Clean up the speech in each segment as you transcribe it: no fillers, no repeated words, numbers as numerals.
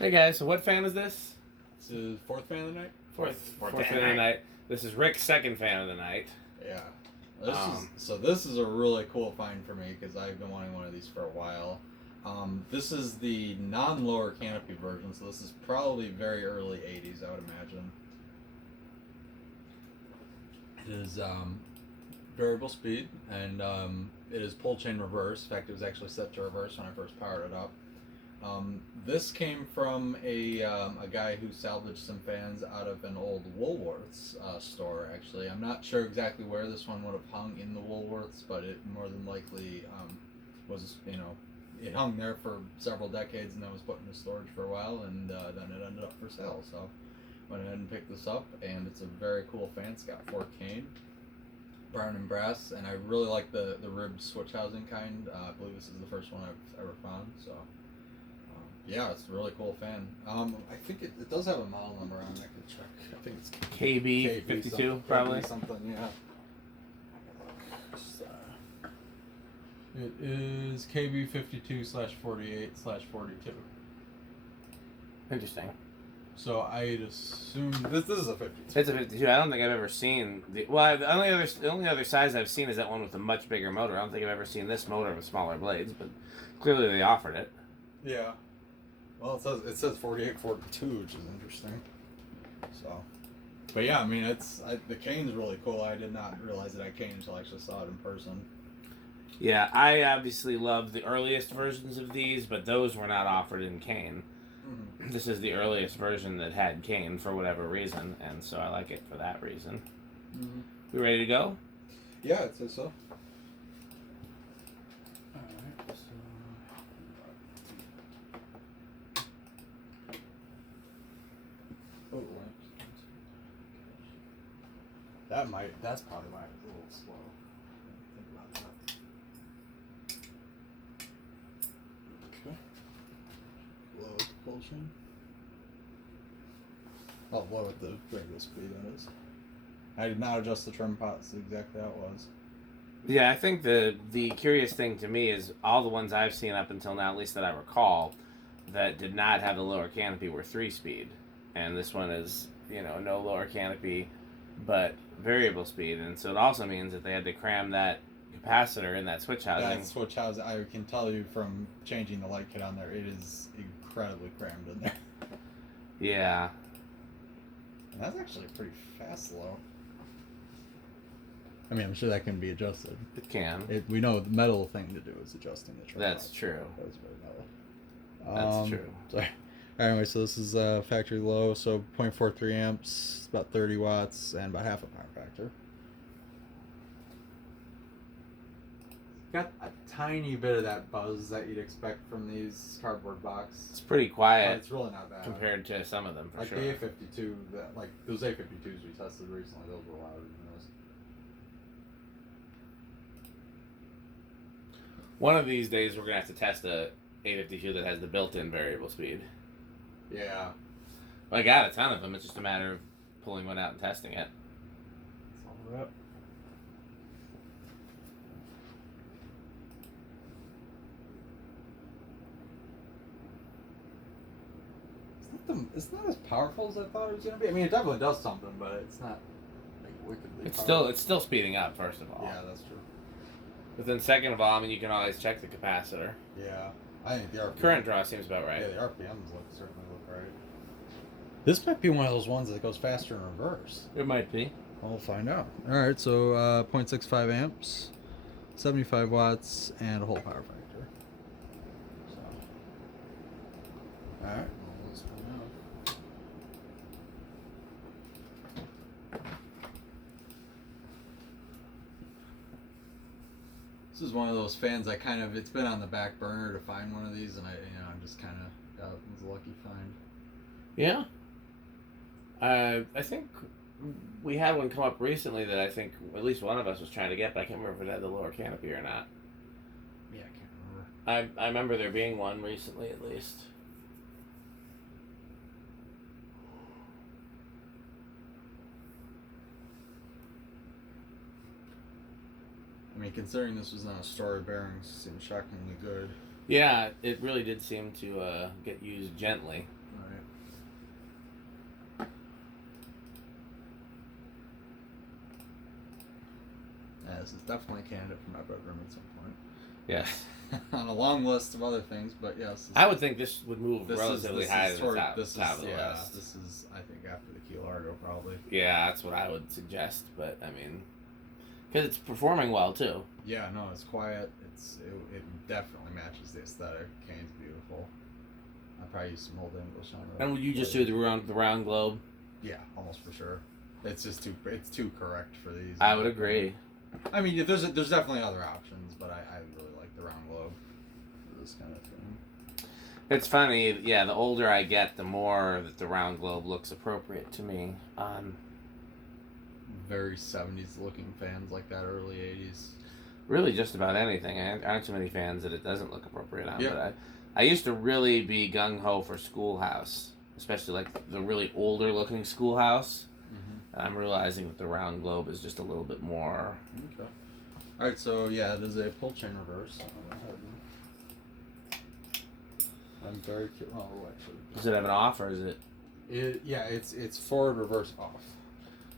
Hey guys, so what fan is this? This is fourth fan of the night? Fourth fan of the night. This is Rick's second fan of the night. Yeah. This is a really cool find for me because I've been wanting one of these for a while. This is the non-lower canopy version, so this is probably very early 80s, I would imagine. It is variable speed, and it is pull chain reverse. In fact, it was actually set to reverse when I first powered it up. This came from a guy who salvaged some fans out of an old Woolworths store, actually. I'm not sure exactly where this one would have hung in the Woolworths, but it more than likely was, it hung there for several decades and then was put into storage for a while, and then it ended up for sale. So went ahead and picked this up, and it's a very cool fan. It's got 4 cane, brown and brass, and I really like the ribbed switch housing kind. I believe this is the first one I've ever found, so... yeah, it's a really cool fan. I think it does have a model number on it. I could check. I think it's KB-52, probably. Something, yeah. It is KB-52/48/42. Interesting. So I'd assume this is a 52. It's a 52. I don't think I've ever seen the only other size I've seen is that one with a much bigger motor. I don't think I've ever seen this motor with smaller blades, but clearly they offered it. Yeah. Well, it says 48/42, which is interesting. So, but yeah, I mean, the cane's really cool. I did not realize it had cane until I actually saw it in person. Yeah, I obviously love the earliest versions of these, but those were not offered in cane. Mm-hmm. This is the earliest version that had cane for whatever reason, and so I like it for that reason. Mm-hmm. We ready to go? Yeah, I'd say so. That's probably why it's a little slow. Think about that. Okay. Low at the pull chain. Oh, low at the variable speed, that is. I did not adjust the trim pot, so exactly how it was. Yeah, I think the curious thing to me is all the ones I've seen up until now, at least that I recall, that did not have the lower canopy were 3-speed. And this one is, no lower canopy, but variable speed, and so it also means that they had to cram that capacitor in that switch housing. That switch housing, I can tell you from changing the light kit on there, it is incredibly crammed in there. Yeah. And that's actually pretty fast low. I mean, I'm sure that can be adjusted. It can. We know the metal thing to do is adjusting the trim. That's true. That was very metal. That's true. Sorry. Anyway, so this is factory low, so 0.43 amps, about 30 watts, and about half a power factor. Got a tiny bit of that buzz that you'd expect from these cardboard box. It's pretty quiet. But it's really not bad. Compared to some of them, for sure. Like the A52, those A52s we tested recently, those were louder than those. One of these days we're going to have to test a A52 that has the built-in variable speed. Yeah. Well, I got a ton of them. It's just a matter of pulling one out and testing it. That's all right. It's not as powerful as I thought it was going to be. I mean, it definitely does something, but it's not wickedly powerful. It's still speeding up, first of all. Yeah, that's true. But then second of all, I mean, you can always check the capacitor. Yeah. I think the RPM... Current draw seems about right. Yeah, the RPMs certainly look right. This might be one of those ones that goes faster in reverse. It might be. We'll find out. Alright, so 0.65 amps, 75 watts, and a whole power factor. So. Alright, well, let's find out. This is one of those fans it's been on the back burner to find one of these, and I'm just it was a lucky find. Yeah. I think we had one come up recently that I think at least one of us was trying to get, but I can't remember if it had the lower canopy or not. Yeah, I can't remember. I remember there being one recently, at least. I mean, considering this was on a story, bearings seem shockingly good. Yeah, it really did seem to get used gently. this is definitely a candidate for my bedroom at some point. Yes. On a long list of other things, but yes. I would think this would move relatively high to the top of the yeah, list. this is, I think, after the Key Largo, probably. Yeah, that's what I would suggest, but, I mean, because it's performing well, too. Yeah, no, it's quiet. It definitely matches the aesthetic. Cane's beautiful. I probably use some old English on it. And would you just do the round globe? Yeah, almost for sure. It's just too correct for these. I would agree. I mean, there's definitely other options, but I really like the round globe for this kind of thing. It's funny, yeah, the older I get, the more that the round globe looks appropriate to me. Very 70s looking fans like that, early 80s. Really just about anything. I aren't too many fans that it doesn't look appropriate on, Yep. but I used to really be gung-ho for Schoolhouse, especially like the really older looking Schoolhouse. Mm-hmm. I'm realizing that the round globe is just a little bit more... Okay. Alright, so yeah, there's a pull chain reverse. I'm very curious. Oh, actually. Does it have an off, or is it... It's forward, reverse, off.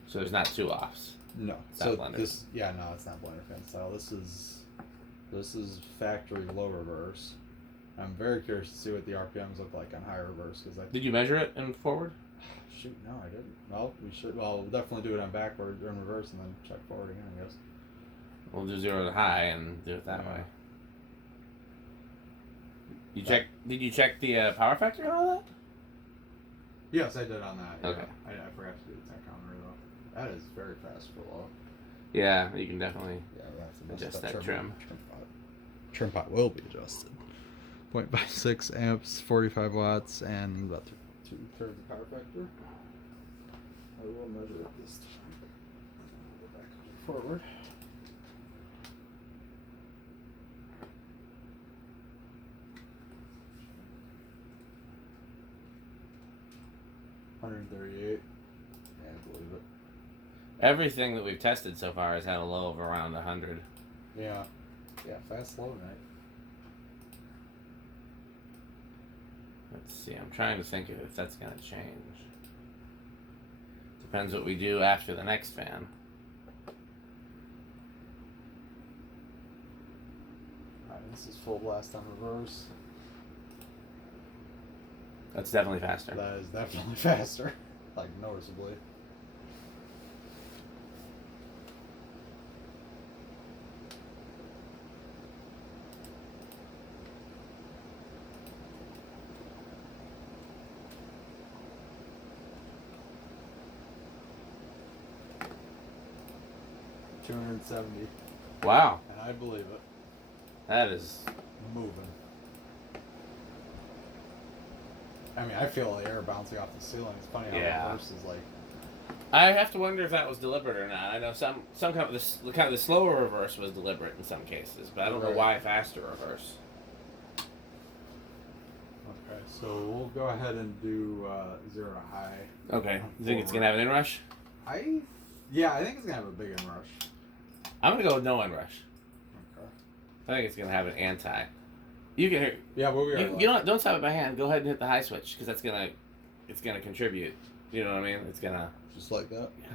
So there's not two offs? No. It's So not blender. no, it's not blender fan style. This is factory low reverse. I'm very curious to see what the RPMs look like on high reverse, because Did you measure it in forward? Shoot, no, I didn't. Well, we should. Well, we'll definitely do it on backward or in reverse, and then check forward again, I guess. We'll do 0 to high and do it that way. Did you check the power factor and all that? Yes, I did on that. Yeah. Okay. I forgot to do the tachometer though. That is very fast for low. Yeah, you can definitely Yeah, we have to adjust that trim. Trim pot will be adjusted. 0.56 amps, 45 watts, and about 2/3 the power factor. I will measure it this time. Go back forward. $138. Yeah, I believe it. Everything that we've tested so far has had a low of around 100. Yeah. Yeah, fast low night. Let's see, I'm trying to think if that's going to change. Depends what we do after the next fan. Alright, this is full blast on reverse. That's definitely faster. That is definitely faster. Like, noticeably. $270. Wow, And I believe it. that is... Moving. I mean, I feel the air bouncing off the ceiling. It's funny how Yeah. reverse is like... I have to wonder if that was deliberate or not. I know some kind of the slower reverse was deliberate in some cases, but I don't know Right. why faster reverse. Okay, so we'll go ahead and do 0 to high. Okay, you think it's gonna have an inrush? Yeah, I think it's gonna have a big inrush. I'm gonna go with no inrush. Okay. I think it's gonna have an anti. You can hear. Yeah, but we are. You don't stop it by hand. Go ahead and hit the high switch because it's gonna contribute. You know what I mean? It's gonna. Just like that. Yeah.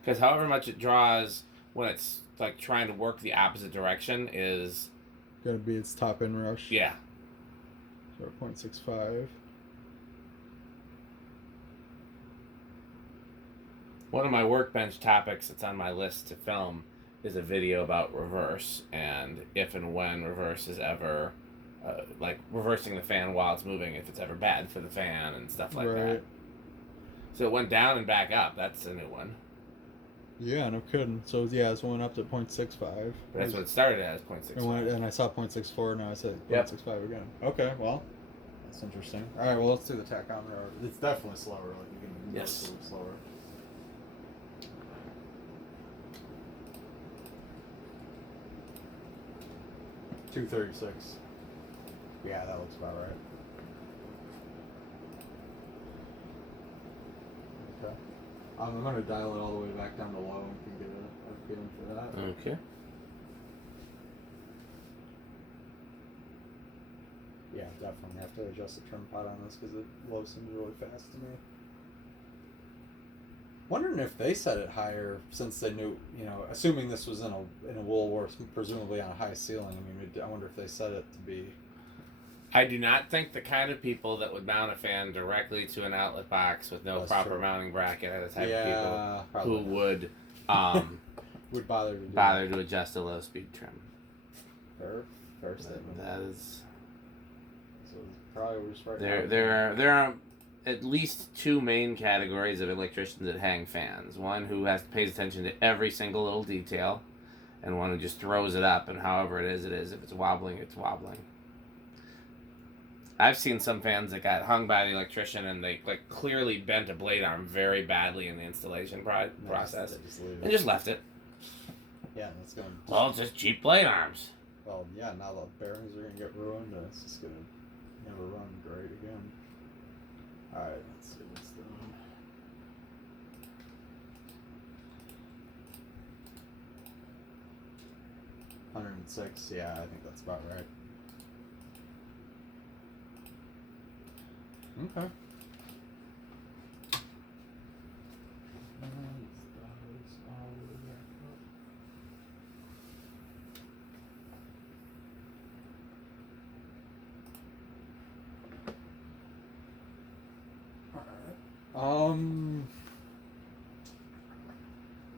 Because however much it draws when it's like trying to work the opposite direction is. Gonna be its top inrush. Yeah. 0.65. One of my workbench topics that's on my list to film is a video about reverse and if and when reverse is ever, like reversing the fan while it's moving, if it's ever bad for the fan and stuff like that. So it went down and back up. That's a new one. Yeah, no kidding. So yeah, it's went up to 0.65. But that's what it started as, 0.65. And I saw 0.64. Now I said Yep. 0.65 again. Okay, well, that's interesting. All right, well, let's do the tachometer. It's definitely slower. Like you can Yes. notice slower. $236. Yeah, that looks about right. Okay. I'm going to dial it all the way back down to low and can get a feeling for that. Okay. Yeah, definitely have to adjust the trim pot on this because the low seems really fast to me. Wondering if they set it higher since they knew, assuming this was in a Woolworths, presumably on a high ceiling. I mean, I wonder if they set it to be. I do not think the kind of people that would mount a fan directly to an outlet box with no proper mounting bracket are the type of people who would would bother to adjust a low speed trim. Fair statement. That is. So probably we're just right. There are at least two main categories of electricians that hang fans. One who pays attention to every single little detail, and one who just throws it up, and however it is, it is. If it's wobbling, it's wobbling. I've seen some fans that got hung by the electrician and they clearly bent a blade arm very badly in the installation process and just left it. Yeah, that's going. Well, it's just cheap blade arms. Well, yeah. Now the bearings are gonna get ruined, and it's just gonna never run great again. All right, let's see what's done. $106. Yeah, I think that's about right. Okay.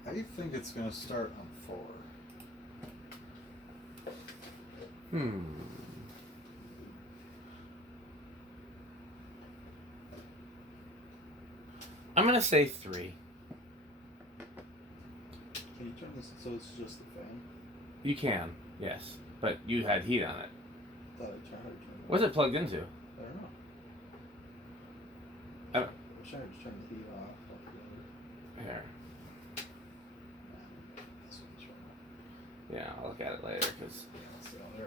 I think it's gonna start on 4. I'm gonna say 3. Can you turn this so it's just the fan? You can, yes, but you had heat on it. I thought I tried to turn it. What's it plugged into? I don't know. I don't. I'm trying to turn the heat off. Here. That's what's wrong. Yeah, I'll look at it later because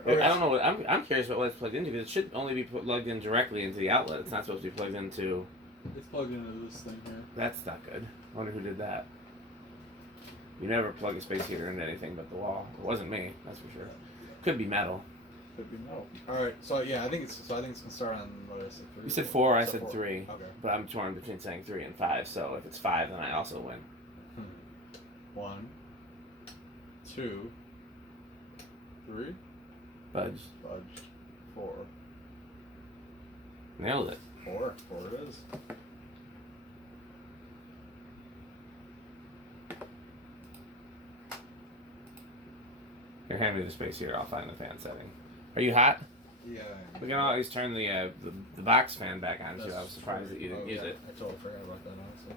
Okay. I don't know what I'm curious about what it's plugged into because it should only be plugged in directly into the outlet. It's not supposed to be plugged into. It's plugged into this thing here. That's not good. I wonder who did that. You never plug a space heater into anything but the wall. It wasn't me, that's for sure. Could be metal. Could be metal. All right. So yeah, I think it's gonna start on what I said 3. You said 4. I said 4. 3. Okay. But I'm torn between saying 3 and 5. So if it's 5, then I also win. 1, 2, 3. Budge. 4. Nailed it. 4 it is. Here, hand me the space heater. I'll find the fan setting. Are you hot? Yeah. We can always turn the box fan back on too. I was surprised that you didn't use it. I totally forgot about that, honestly.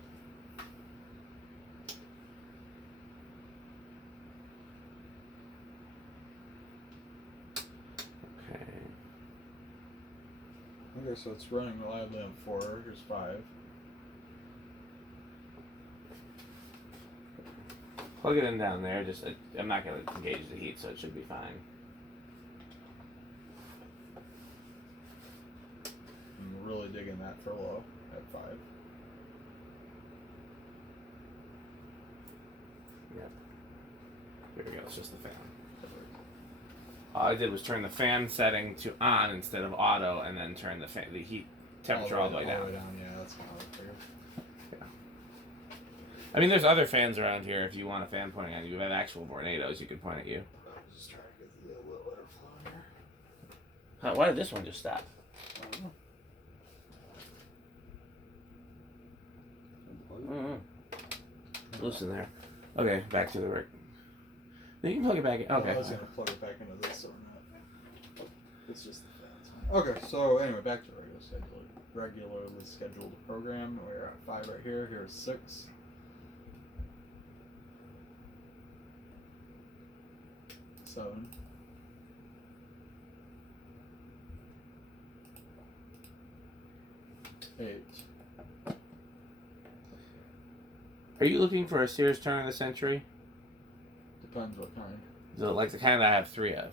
Okay, so it's running reliably on 4. Here's 5. Plug it in down there. Just I'm not going to engage the heat, so it should be fine. I'm really digging that for low at 5. Yep. Here we go. It's just the fan. All I did was turn the fan setting to on instead of auto, and then turn the heat temperature all the way down. Yeah, that's kind of figured. Yeah. I mean, there's other fans around here. If you want a fan pointing at you, we have actual tornadoes you can point at you. Just trying to get the little airflow here. Why did this one just stop? I don't know. Loose in there. Okay, back to the work. You can plug it back in. Okay. I was going to plug it back into this or not. It's just the fans. Okay, so anyway, back to regularly scheduled program. We're at 5 right here. Here's 6. 7. 8. Are you looking for a Sears turn of the century? Depends what kind. Like the kind that I have 3 of.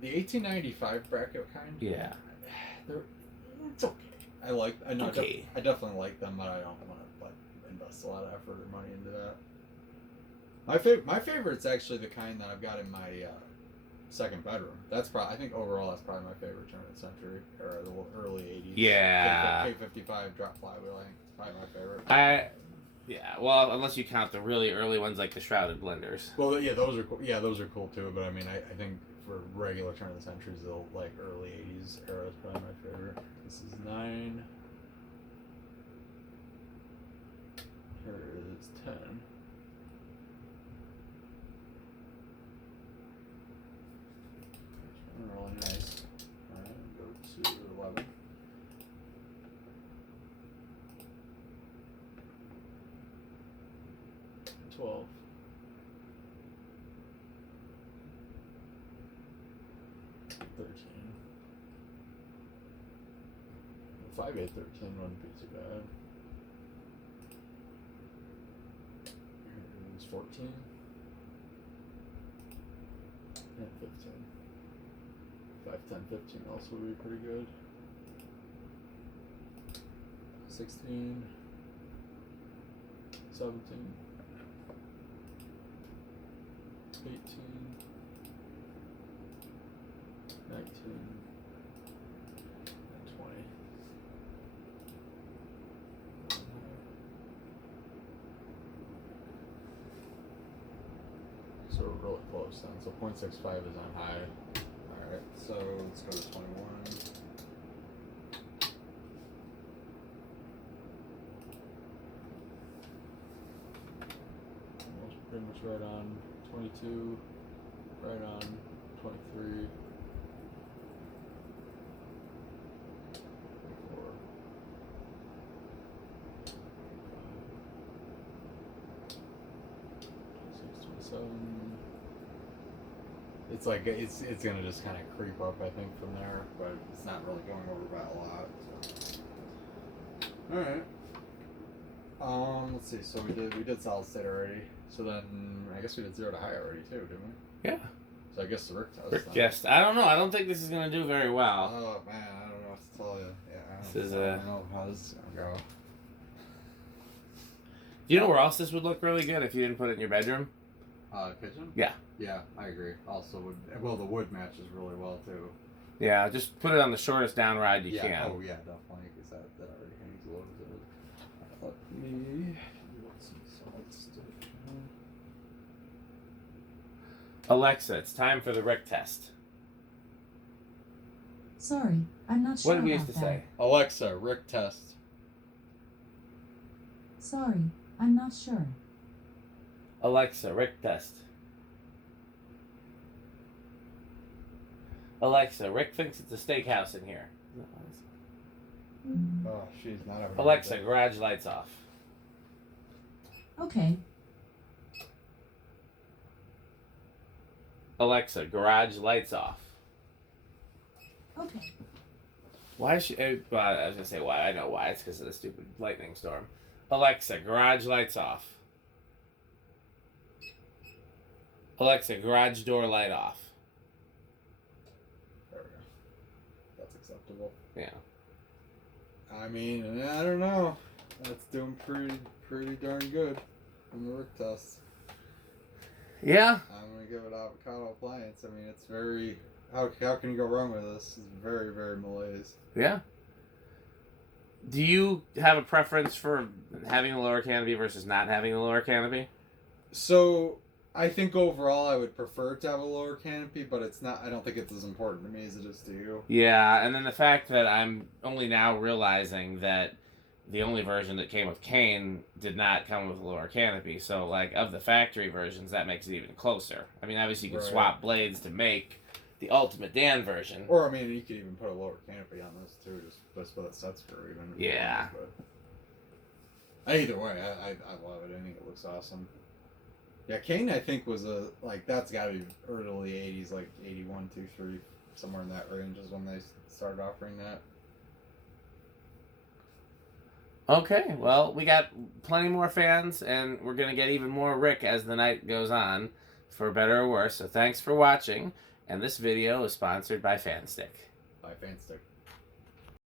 The 1895 bracket kind? Yeah. It's okay. I know. Okay. I definitely like them, but I don't want to invest a lot of effort or money into that. My favorite's actually the kind that I've got in my second bedroom. That's probably, I think overall that's probably my favorite turn of the century, or the early 80s. Yeah. K-55 drop flywheel, I think it's probably my favorite. Yeah, well, unless you count the really early ones like the shrouded blenders. Well, yeah, those are cool. Yeah, those are cool too. But I mean, I think for regular turn of the centuries, they'll like early '80s era is probably my favorite. This is 9. Here is 10. Really nice. Alright, go to 11. $12. 13. 5, 8, 13 wouldn't be too bad. Here's 14. And 15. 5, 10, 15 also would be pretty good. 16. 17. 18. 19. And 20. So we're really close then. So 0.65 is on high. Alright, so let's go to 21. Almost pretty much right on 22, right on 23. 24. 26, 27. It's like it's gonna just kind of creep up, I think, from there, but it's not really going over by a lot. So. All right. Let's see. So we did solid state already. So then I guess we did 0 to high already too, didn't we? Yeah. So I guess the Rick test. Rick test. I don't know. I don't think this is gonna do very well. Oh man, I don't know what to tell you. Yeah. This is I don't know how this is gonna go. Do you know where else this would look really good if you didn't put it in your bedroom? Kitchen? Yeah. Yeah, I agree. Also, the wood matches really well too. Yeah, just put it on the shortest down ride you can. Oh yeah, definitely, because that already hangs a little bit. Let me get some solid state. Alexa, it's time for the Rick test. Sorry, I'm not sure What did we about used to that. say? Alexa, Rick test. Sorry, I'm not sure. Alexa, Rick test. Alexa, Rick thinks it's a steakhouse in here. Mm. Oh, she's not ever. Alexa, garage lights off. Okay. Alexa, garage lights off. Okay. Why is she... Well, I was going to say why. I know why. It's because of the stupid lightning storm. Alexa, garage lights off. Alexa, garage door light off. There we go. That's acceptable. Yeah. I mean, I don't know. That's doing pretty darn good on the Rick test. Yeah. I'm gonna give it avocado appliance. I mean, it's very. How can you go wrong with this? It's very, very malaise. Yeah. Do you have a preference for having the lower canopy versus not having the lower canopy? So, I think overall I would prefer to have a lower canopy, but it's not. I don't think it's as important to me as it is to you. Yeah, and then the fact that I'm only now realizing that the only version that came with Kane did not come with a lower canopy. So, like, of the factory versions, that makes it even closer. I mean, obviously you can swap blades to make the Ultimate Dan version. Or, I mean, you could even put a lower canopy on this, too, just what it sets for, even. Yeah. But either way, I love it. I think it looks awesome. Yeah, Kane, I think, was that's got to be early 80s, like 81, 2, 3, somewhere in that range is when they started offering that. Okay, well, we got plenty more fans, and we're going to get even more Rick as the night goes on, for better or worse. So thanks for watching, and this video is sponsored by Fanstick. By Fanstick.